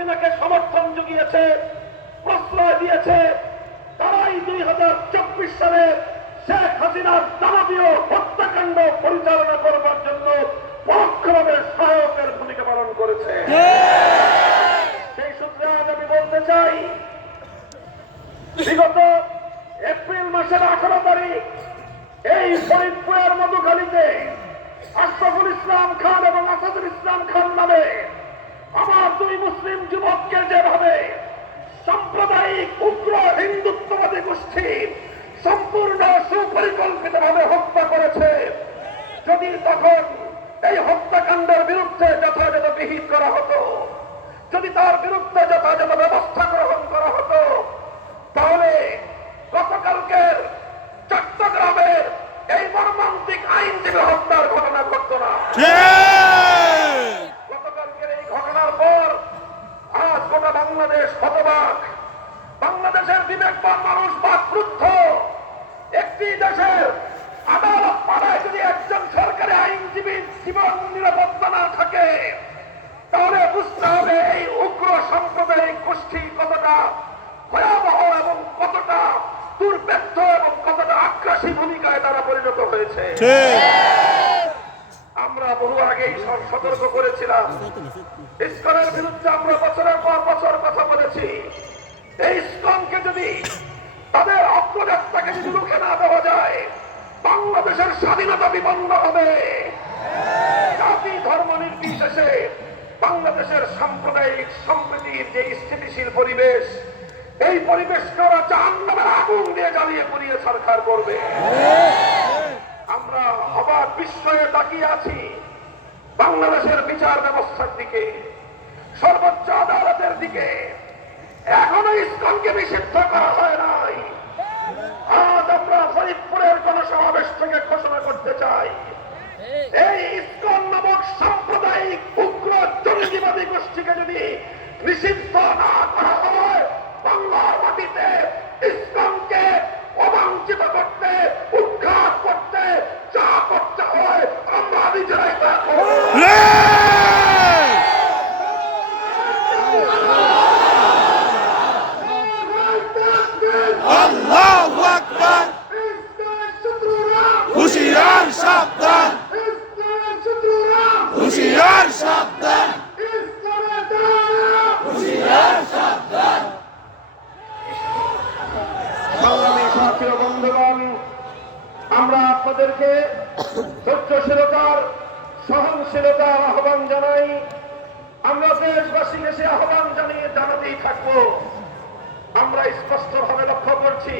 হাসিনাকে সমর্থন জুগিয়েছে, প্রশ্রয় দিয়েছে, তারাই 2024 সালে শেখ হাসিনার দানবীয় হত্যাকাণ্ড পরিচালনা করবার জন্য পরোক্ষভাবে সহায়কের ভূমিকা পালন করেছে। সেই সূত্রে আজ আমি বলতে চাই, বিগত এপ্রিল মাসের 18 তারিখ এই ফরিদপুরের মধুখালীতে আশরাফুল ইসলাম খান এবং আসাদুল ইসলাম খান নামে আমার দুই মুসলিম যুবককে যেভাবে সাম্প্রদায়িক উগ্র হিন্দুত্ববাদী গোষ্ঠী সম্পূর্ণ সুপরিকল্পিতভাবে হত্যা করেছে, যদি তখন এই হত্যাকাণ্ডের বিরুদ্ধে যথাযথ বিহিত করা হতো, যদি তার বিরুদ্ধে যথাযথ ব্যবস্থা গ্রহণ করা হতো, তাহলে গতকালকের চট্টগ্রামের এই মর্মান্তিক আইনজীবী হত্যার ঘটনা ঘটত না। গতকালকের এই ঘটনার পর আজ গোটা বাংলাদেশ হতবাক। বাংলাদেশের বিবেকবান মানুষ বাকরুদ্ধ। একটি দেশের আদালত পাড়ায় যদি একজন সরকারি আইনজীবীর জীবন নিরাপত্তা না থাকে, তাহলে বুঝতে হবে এই উগ্র সাম্প্রদায়িক গোষ্ঠী কতটা ভয়াবহ এবং কতটা দুর্বৃত্ত এবং কতটা আগ্রাসী ভূমিকায় তারা পরিণত হয়েছে। আমরা বহু আগেই সতর্ক করেছিলাম, ইসকনের বিরুদ্ধে আমরা বছরের পর বছর কথা বলেছি। এই ইসকনকে যদি, তাদের অগ্রযাত্রাকে যদি রুখে না দেওয়া যায়, বাংলাদেশের স্বাধীনতা বিপন্ন হবে। জাতি ধর্ম নির্বিশেষে বাংলাদেশের সাম্প্রদায়িক সম্প্রীতির যে স্থিতিশীল পরিবেশ, এই পরিবেশকে ওরা জাহান্নামের আগুন দিয়ে জ্বালিয়ে পুড়িয়ে ছারখার করবে। আমরা অবাক বিস্ময়ে তাকিয়ে আছি বাংলাদেশের বিচার ব্যবস্থার দিকে, সর্বোচ্চ আদালতের দিকে। এখনো ইসকনকে নিষিদ্ধ করা হয় নাই। আজ আমরা ফরিদপুরের গণসমাবেশ থেকে ঘোষণা করতে চাই, এই ইসকন নামক সাম্প্রদায়িক উগ্র জঙ্গিবাদী গোষ্ঠীকে যদি নিষিদ্ধ না করা হয়, বাংলার মাটিতে ইসকনকে অবাঞ্ছিত করতে, উৎখাত করতে যা করতে হয় আমরা নিজেরাই তা করব। আল্লাহু আকবার। হুশিয়ার সাবধান, হুশিয়ার সাবধান, হুশিয়ার সাবধান। সংগ্রামী সাথী ও বন্ধুগণ, আমরা আপনাদেরকে ধৈর্যশীলতার, সহনশীলতার আহ্বান জানাই। আমরা দেশবাসীকে সে আহ্বান জানাতেই থাকবো। আমরা স্পষ্টভাবে লক্ষ্য করছি,